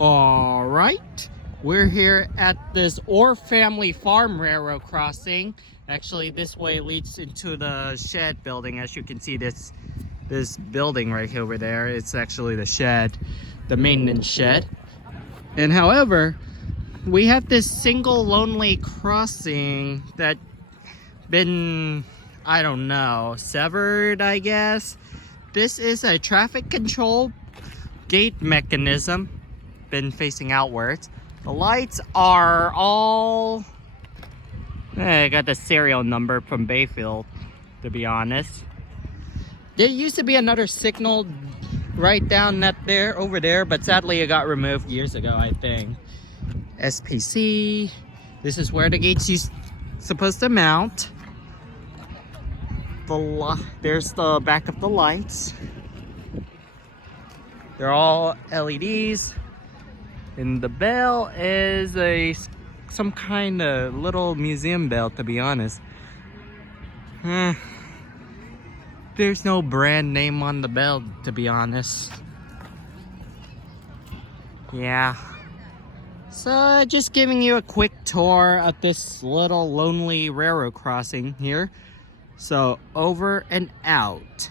All right, we're here at this Orr Family Farm Railroad crossing. Actually, this way leads into the shed building. As you can see, this building right here over there, it's actually the shed, the maintenance shed. And however, we have this single lonely crossing that been, I don't know, severed, I guess. This is a traffic control gate mechanism, been facing outwards. The lights are all, I got the serial number from Bayfield, to be honest. There used to be another signal right down that there, over there, but sadly it got removed years ago, I think. SPC, this is where the gates used supposed to mount. There's the back of the lights. They're all LEDs. And the bell is some kind of little museum bell, to be honest. There's no brand name on the bell, to be honest. Yeah. So just giving you a quick tour of this little lonely railroad crossing here. So over and out.